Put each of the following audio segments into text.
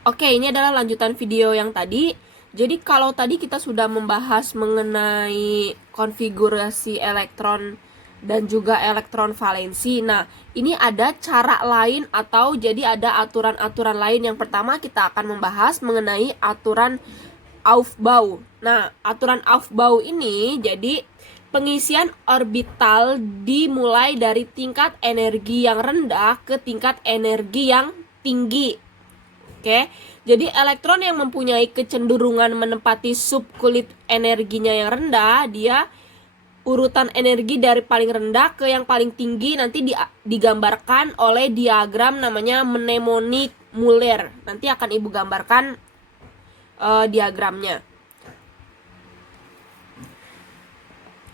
Oke, ini adalah lanjutan video yang tadi. Jadi kalau tadi kita sudah membahas mengenai konfigurasi elektron dan juga elektron valensi. Nah, ini ada cara lain atau jadi ada aturan-aturan lain. Yang pertama kita akan membahas mengenai aturan Aufbau. Nah, aturan Aufbau ini jadi pengisian orbital dimulai dari tingkat energi yang rendah ke tingkat energi yang tinggi. Oke, jadi elektron yang mempunyai kecenderungan menempati subkulit energinya yang rendah, dia urutan energi dari paling rendah ke yang paling tinggi nanti digambarkan oleh diagram namanya mnemonic Muller. Nanti akan Ibu gambarkan diagramnya.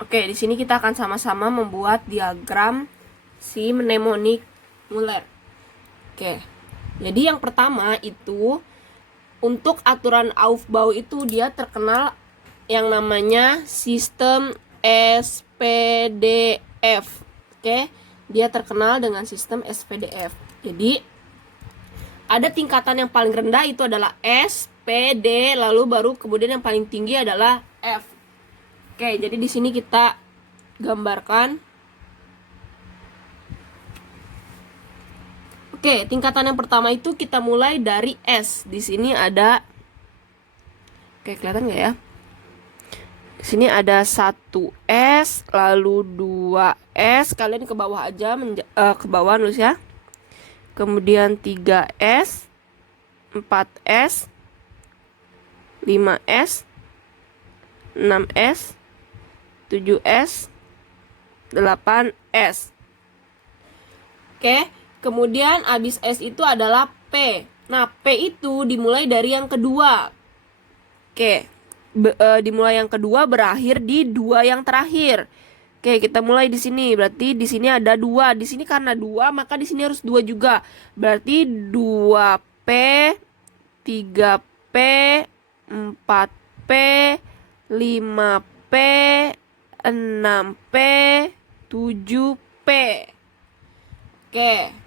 Oke, di sini kita akan sama-sama membuat diagram si mnemonic Muller. Oke. Jadi yang pertama itu untuk aturan Aufbau itu dia terkenal yang namanya sistem SPDF. Oke, dia terkenal dengan sistem SPDF. Jadi ada tingkatan yang paling rendah itu adalah S, P, D, lalu baru kemudian yang paling tinggi adalah F. Oke, jadi di sini kita gambarkan. Oke, tingkatan yang pertama itu kita mulai dari S. Di sini ada, oke kelihatan nggak ya? Di sini ada 1S, lalu 2S. Kalian ke bawah aja, ke bawah nulis ya. Kemudian 3S, 4S, 5S, 6S, 7S, 8S. Oke. Kemudian abis S itu adalah P. Nah, P itu dimulai dari yang kedua. Oke. Dimulai yang kedua berakhir di 2 yang terakhir. Oke, kita mulai di sini. Berarti di sini ada 2. Di sini karena 2, maka di sini harus 2 juga. Berarti 2P, 3P, 4P, 5P, 6P, 7P. Oke.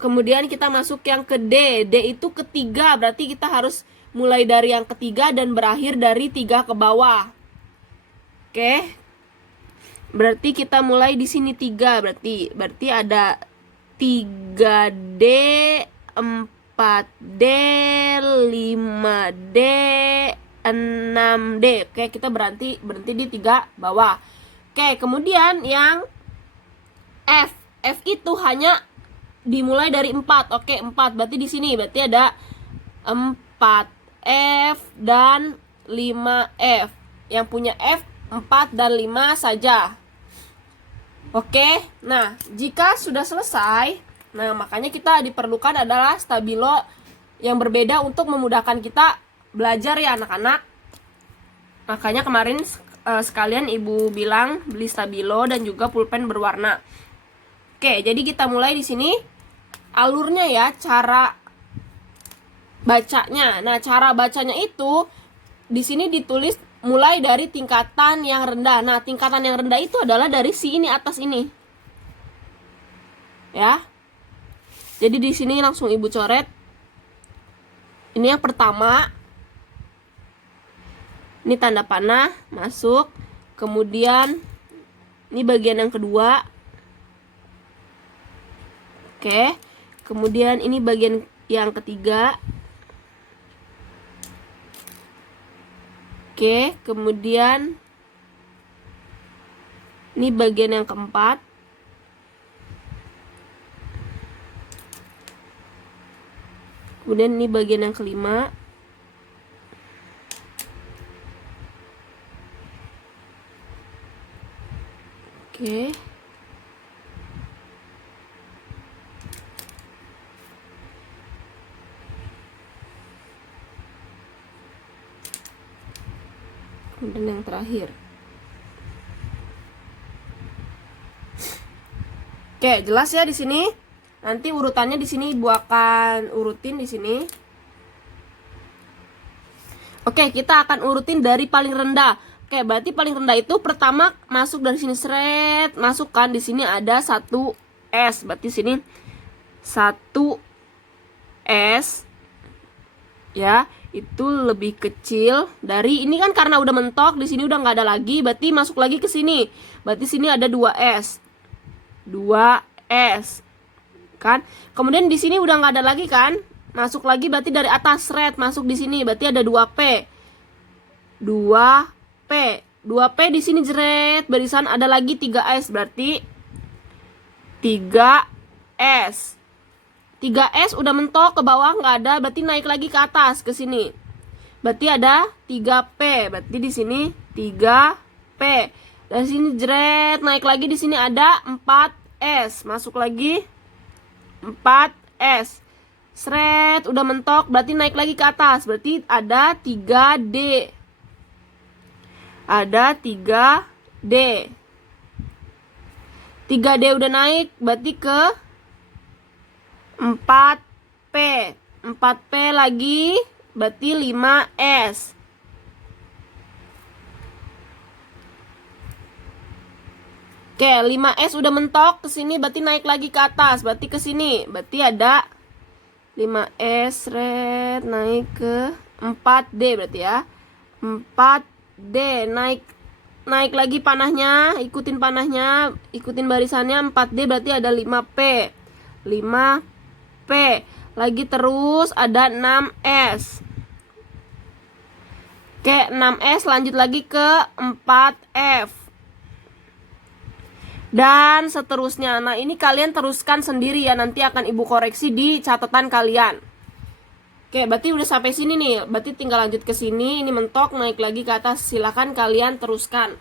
Kemudian kita masuk yang ke D. D itu ketiga, berarti kita harus mulai dari yang ketiga dan berakhir dari 3 ke bawah. Oke. Berarti kita mulai di sini 3, berarti ada 3D, 4D, 5D, 6D. Oke, kita berhenti di 3 bawah. Oke, kemudian yang F. F itu hanya dimulai dari 4. Oke, 4. Berarti di sini berarti ada 4F dan 5F. Yang punya F 4 dan 5 saja. Oke. Nah, jika sudah selesai, nah makanya kita diperlukan adalah stabilo yang berbeda untuk memudahkan kita belajar ya anak-anak. Makanya kemarin sekalian Ibu bilang beli stabilo dan juga pulpen berwarna. Oke, jadi kita mulai di sini. Alurnya ya, cara bacanya. Nah, cara bacanya itu di sini ditulis mulai dari tingkatan yang rendah. Nah, tingkatan yang rendah itu adalah dari si ini atas ini. Ya. Jadi di sini langsung Ibu coret. Ini yang pertama. Ini tanda panah masuk. Kemudian ini bagian yang kedua. Oke. Kemudian ini bagian yang ketiga. Oke, kemudian ini bagian yang keempat. Kemudian ini bagian yang kelima. Oke. Kemudian yang terakhir. Oke, jelas ya di sini. Nanti urutannya di sini Ibu akan urutin di sini. Oke, kita akan urutin dari paling rendah. Oke, berarti paling rendah itu pertama masuk dari sini seret, masukkan di sini ada 1S. Berarti sini 1 S ya, itu lebih kecil dari ini kan, karena udah mentok di sini udah nggak ada lagi, berarti masuk lagi ke sini. Berarti sini ada 2S. 2S. Kan? Kemudian di sini udah nggak ada lagi kan? Masuk lagi berarti dari atas red masuk di sini, berarti ada 2P. 2P. 2P di sini jeret, barisan ada lagi 3S, berarti 3S. 3S udah mentok ke bawah nggak ada, berarti naik lagi ke atas ke sini. Berarti ada 3P. Berarti di sini 3P. Dari sini jeret, naik lagi di sini ada 4S. Masuk lagi 4S. Seret, udah mentok, berarti naik lagi ke atas. Berarti ada 3D. Ada 3D. 3D udah naik, berarti ke 4P. 4P lagi, berarti 5S. Oke, 5S udah mentok ke sini, berarti naik lagi ke atas, berarti ke sini. Berarti ada 5S red naik ke 4D berarti ya. 4D naik lagi panahnya, ikutin panahnya, ikutin barisannya. 4D berarti ada 5P. 5P. Lagi terus ada 6S. Oke, 6S lanjut lagi ke 4F. Dan seterusnya. Nah, ini kalian teruskan sendiri ya, nanti akan ibu koreksi di catatan kalian. Oke, berarti udah sampai sini nih. Berarti tinggal lanjut ke sini, ini mentok, naik lagi ke atas. Silakan kalian teruskan.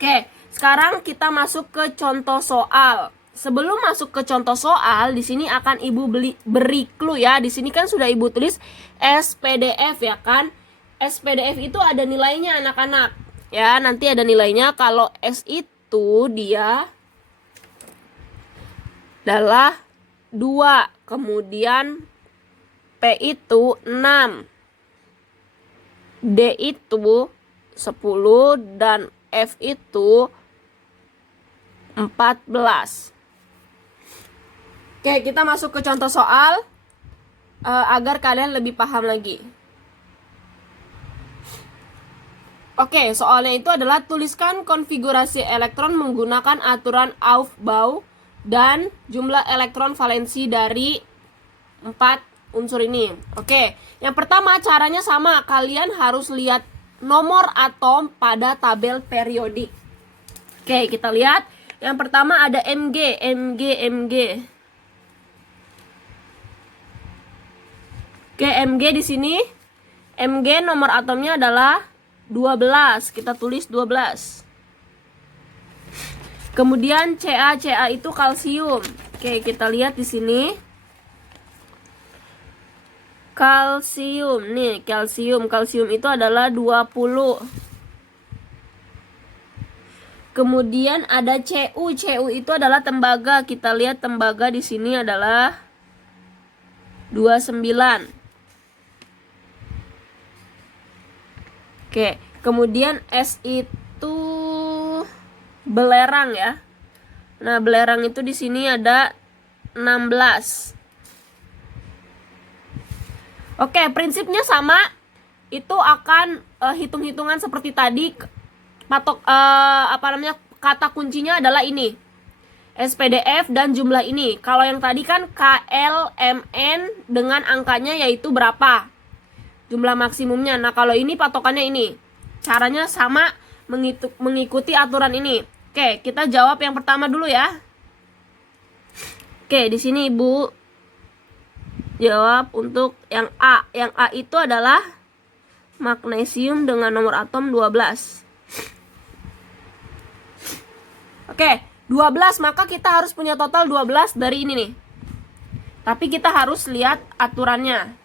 Oke, sekarang kita masuk ke contoh soal. Sebelum masuk ke contoh soal, di sini akan ibu beri clue ya. Di sini kan sudah ibu tulis SPDF ya kan. SPDF itu ada nilainya anak-anak. Ya, nanti ada nilainya. Kalau S itu dia adalah 2, kemudian P itu 6, D itu 10, dan F itu 14. Oke, kita masuk ke contoh soal agar kalian lebih paham lagi. Oke, soalnya itu adalah tuliskan konfigurasi elektron menggunakan aturan Aufbau dan jumlah elektron valensi dari 4 unsur ini. Oke, yang pertama caranya sama, kalian harus lihat nomor atom pada tabel periodik. Oke, kita lihat. Yang pertama ada Mg. Oke, Mg di sini. Mg nomor atomnya adalah 12, kita tulis 12. Kemudian Ca itu kalsium. Oke, kita lihat di sini. Kalsium nih, kalsium itu adalah 20. Kemudian ada Cu itu adalah tembaga. Kita lihat tembaga di sini adalah 29. Oke, kemudian S itu belerang ya. Nah, belerang itu di sini ada 16. Oke, prinsipnya sama. Itu akan hitung-hitungan seperti tadi. Kata kuncinya adalah ini. SPDF dan jumlah ini. Kalau yang tadi kan KLMN dengan angkanya yaitu berapa? Jumlah maksimumnya. Nah, kalau ini patokannya ini. Caranya sama, mengikuti aturan ini. Oke, kita jawab yang pertama dulu ya. Oke, di sini Ibu jawab untuk yang A. Yang A itu adalah magnesium dengan nomor atom 12. Oke, 12, maka kita harus punya total 12 dari ini nih. Tapi kita harus lihat aturannya.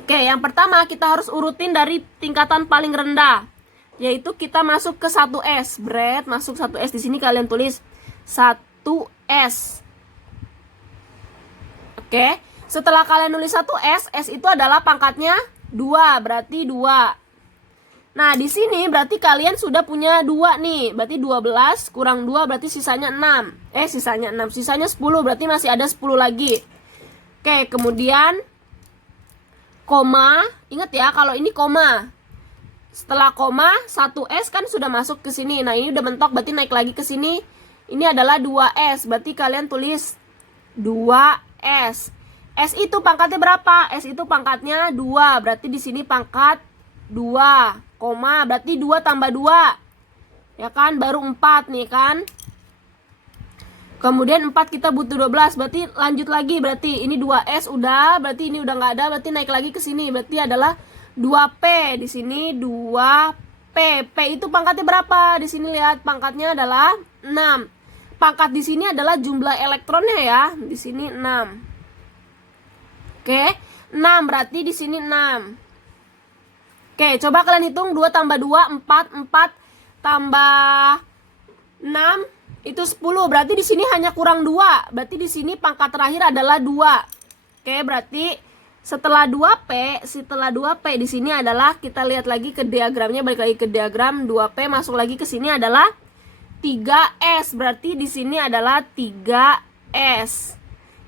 Oke, yang pertama kita harus urutin dari tingkatan paling rendah, yaitu kita masuk ke 1S. Masuk 1S, di sini kalian tulis 1S. Oke, setelah kalian nulis 1S, S itu adalah pangkatnya 2, berarti 2. Nah, di sini berarti kalian sudah punya 2 nih. Berarti 12 kurang 2 berarti sisanya 6. Sisanya 10, berarti masih ada 10 lagi. Oke, kemudian koma. Ingat ya, kalau ini koma. Setelah koma, 1S kan sudah masuk ke sini. Nah, ini udah mentok, berarti naik lagi ke sini. Ini adalah 2S, berarti kalian tulis 2S. S itu pangkatnya berapa? S itu pangkatnya 2, berarti di sini pangkat 2, koma, berarti 2 tambah 2. Ya kan, baru 4 nih kan. Kemudian 4 kita butuh 12, berarti lanjut lagi, berarti ini 2S udah, berarti ini udah nggak ada, berarti naik lagi ke sini, berarti adalah 2P. Di sini 2P. P itu pangkatnya berapa? Di sini lihat pangkatnya adalah 6. Pangkat di sini adalah jumlah elektronnya ya. Di sini 6. Oke, 6 berarti di sini 6. Oke, coba kalian hitung 2 tambah 2 4, 4 tambah 6 itu 10. Berarti di sini hanya kurang 2. Berarti di sini pangkat terakhir adalah 2. Oke, berarti setelah 2P di sini adalah, kita lihat lagi ke diagramnya, balik lagi ke diagram, 2P masuk lagi ke sini adalah 3S. Berarti di sini adalah 3S.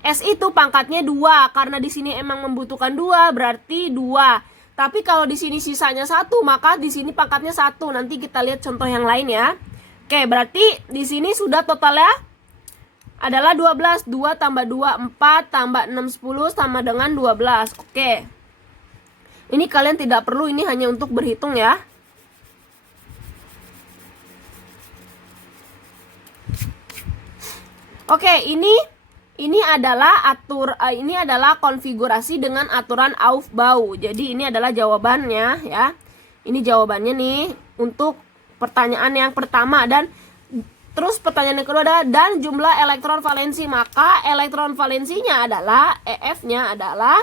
S itu pangkatnya 2, karena di sini emang membutuhkan 2, berarti 2. Tapi kalau di sini sisanya 1, maka di sini pangkatnya 1. Nanti kita lihat contoh yang lain ya. Oke, berarti di sini sudah totalnya adalah 12. 2 tambah 2 4 tambah 6 10 sama dengan 12. Oke. Ini kalian tidak perlu, ini hanya untuk berhitung ya. Oke, ini adalah konfigurasi dengan aturan Aufbau. Jadi ini adalah jawabannya ya. Ini jawabannya nih untuk pertanyaan yang pertama, dan terus pertanyaan yang kedua adalah dan jumlah elektron valensi. Maka elektron valensinya adalah EF-nya adalah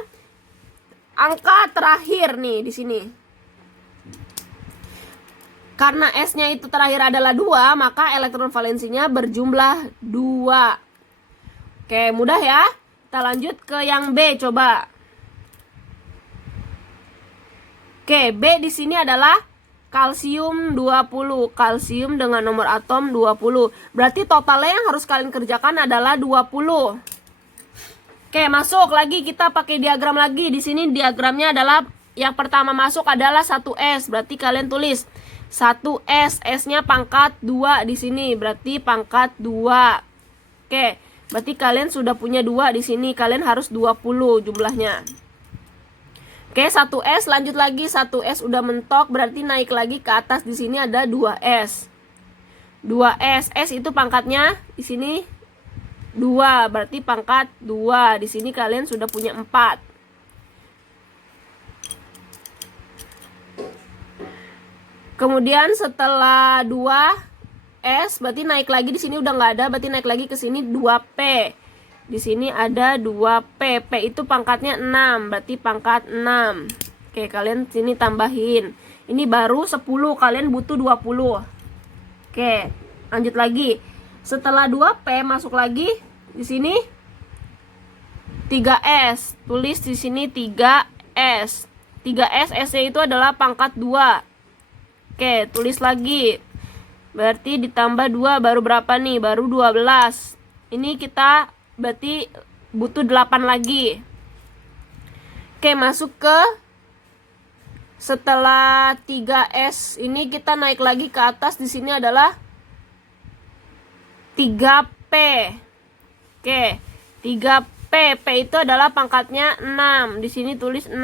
angka terakhir nih di sini. Karena S-nya itu terakhir adalah 2, maka elektron valensinya berjumlah 2. Oke, mudah ya. Kita lanjut ke yang B coba. Oke, B di sini adalah kalsium 20. Kalsium dengan nomor atom 20. Berarti totalnya yang harus kalian kerjakan adalah 20. Oke, masuk lagi, kita pakai diagram lagi. Di sini diagramnya adalah yang pertama masuk adalah 1S. Berarti kalian tulis 1S, S-nya pangkat 2 di sini. Berarti pangkat 2. Oke. Berarti kalian sudah punya 2 di sini. Kalian harus 20 jumlahnya. Oke, 1S lanjut lagi. 1S udah mentok, berarti naik lagi ke atas. Di sini ada 2S. 2S. S itu pangkatnya di sini 2, berarti pangkat 2. Di sini kalian sudah punya 4. Kemudian setelah 2 S, berarti naik lagi, di sini udah nggak ada, berarti naik lagi ke sini 2P. Di sini ada 2P. P itu pangkatnya 6, berarti pangkat 6. Oke, kalian sini tambahin. Ini baru 10, kalian butuh 20. Oke, lanjut lagi. Setelah 2P masuk lagi di sini 3S. Tulis di sini 3S. 3S, S-nya itu adalah pangkat 2. Oke, tulis lagi. Berarti ditambah 2 baru berapa nih? Baru 12. Ini kita berarti butuh 8 lagi. Oke, masuk ke setelah 3S ini kita naik lagi ke atas. Di sini adalah 3P. Oke, 3P. P itu adalah pangkatnya 6. Di sini tulis 6.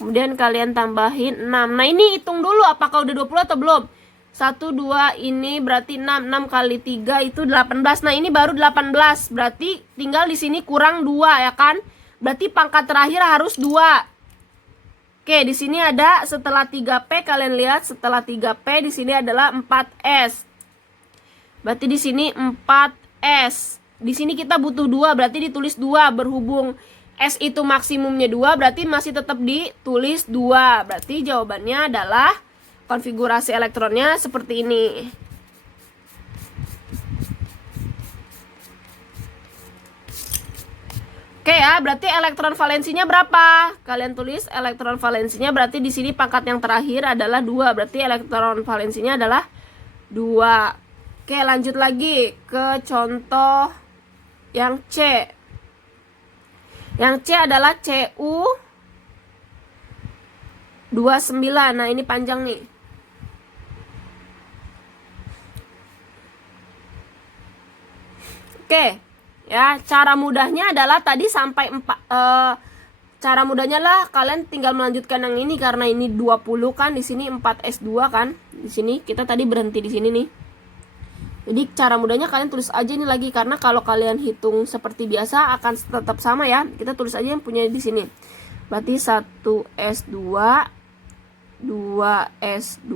Kemudian kalian tambahin 6. Nah, ini hitung dulu apakah udah 20 atau belum. 1, 2, ini berarti 6. 6 kali 3 itu 18. Nah, ini baru 18. Berarti tinggal di sini kurang 2 ya kan? Berarti pangkat terakhir harus 2. Oke, di sini ada setelah 3P, kalian lihat setelah 3P di sini adalah 4S. Berarti di sini 4S. Di sini kita butuh 2, berarti ditulis 2. Berhubung S itu maksimumnya 2, berarti masih tetap ditulis 2. Berarti jawabannya adalah konfigurasi elektronnya seperti ini. Oke ya, berarti elektron valensinya berapa? Kalian tulis elektron valensinya, berarti di sini pangkat yang terakhir adalah 2. Berarti elektron valensinya adalah 2. Oke, lanjut lagi ke contoh yang C. Yang C adalah CU 29. Nah, ini panjang nih. Oke. Ya, cara mudahnya adalah tadi sampai 4 cara mudahnya lah kalian tinggal melanjutkan yang ini karena ini 20 kan, di sini 4S2 kan. Di sini kita tadi berhenti di sini nih. Jadi cara mudahnya kalian tulis aja ini lagi karena kalau kalian hitung seperti biasa akan tetap sama ya. Kita tulis aja yang punya di sini. Berarti 1S2, 2S2,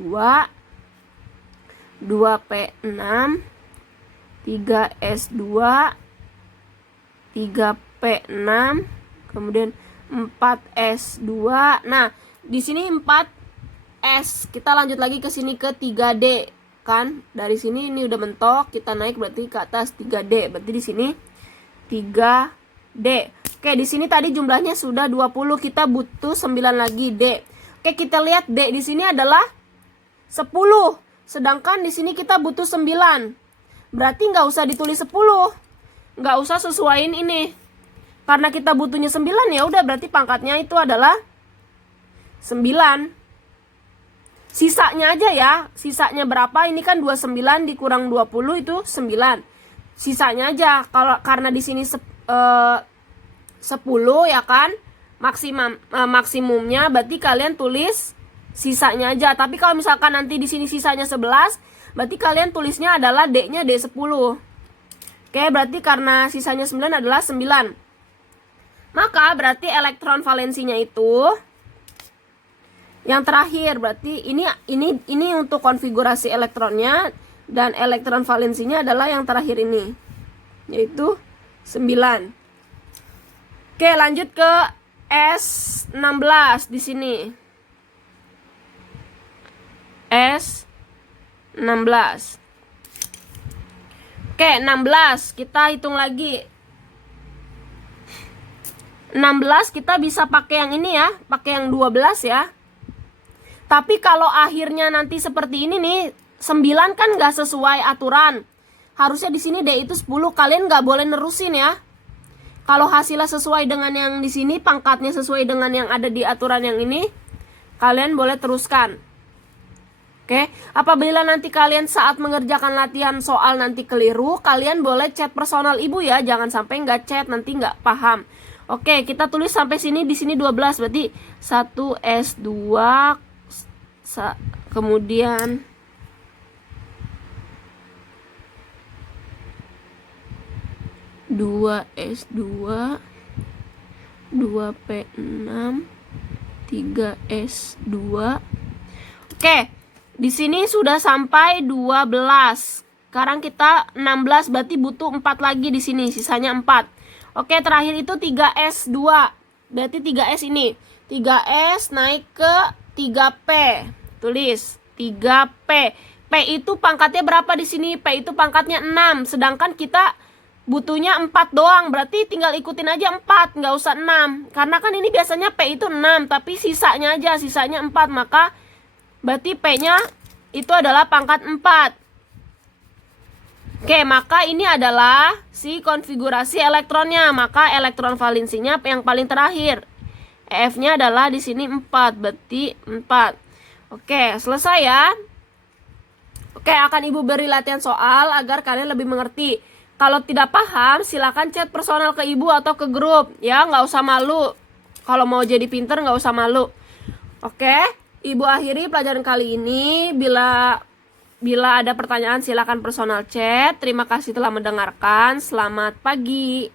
2P6, 3S2, 3P6, kemudian 4S2. Nah, di sini 4S. Kita lanjut lagi ke sini ke 3D kan. Dari sini ini udah mentok, kita naik berarti ke atas 3D. Berarti di sini 3D. Oke, di sini tadi jumlahnya sudah 20, kita butuh 9 lagi D. Oke, kita lihat D di sini adalah 10. Sedangkan di sini kita butuh 9. Berarti nggak usah ditulis 10. Nggak usah sesuaiin ini. Karena kita butuhnya 9 ya udah berarti pangkatnya itu adalah 9. Sisanya aja ya. Sisanya berapa? Ini kan 29 dikurang 20 itu 9. Sisanya aja. Kalau karena di sini 10 ya kan? Maksimumnya berarti kalian tulis sisanya aja. Tapi kalau misalkan nanti di sini sisanya 11, berarti kalian tulisnya adalah D-nya D10. Oke, berarti karena sisanya 9 adalah 9. Maka berarti elektron valensinya itu yang terakhir. Berarti ini untuk konfigurasi elektronnya dan elektron valensinya adalah yang terakhir ini, yaitu 9. Oke, lanjut ke S16 di sini. S16. Oke, 16 kita hitung lagi. 16 kita bisa pakai yang ini ya, pakai yang 12 ya. Tapi kalau akhirnya nanti seperti ini nih, 9 kan nggak sesuai aturan. Harusnya di sini D itu 10, kalian nggak boleh nerusin ya. Kalau hasilnya sesuai dengan yang di sini, pangkatnya sesuai dengan yang ada di aturan yang ini, kalian boleh teruskan. Oke, apabila nanti kalian saat mengerjakan latihan soal nanti keliru, kalian boleh chat personal ibu ya, jangan sampai nggak chat nanti nggak paham. Oke, kita tulis sampai sini, di sini 12, berarti 1S2, kemudian dua S2, 2P6, 3S2. Oke, di sini sudah sampai 12. Sekarang kita 16, berarti butuh 4 lagi di sini, sisanya 4. Oke, terakhir itu 3S2. Berarti 3S ini. 3S naik ke 3P. Tulis 3P. P itu pangkatnya berapa di sini? P itu pangkatnya 6. Sedangkan kita butuhnya 4 doang. Berarti tinggal ikutin aja 4, nggak usah 6. Karena kan ini biasanya P itu 6, tapi sisanya aja, sisanya 4. Maka berarti P-nya itu adalah pangkat 4. Oke, maka ini adalah si konfigurasi elektronnya. Maka elektron valensinya yang paling terakhir. EF-nya adalah di sini 4, berarti 4. Oke, selesai ya. Oke, akan Ibu beri latihan soal agar kalian lebih mengerti. Kalau tidak paham, silakan chat personal ke Ibu atau ke grup. Ya, nggak usah malu. Kalau mau jadi pinter, nggak usah malu. Oke, Ibu akhiri pelajaran kali ini. Bila ada pertanyaan silakan personal chat. Terima kasih telah mendengarkan. Selamat pagi.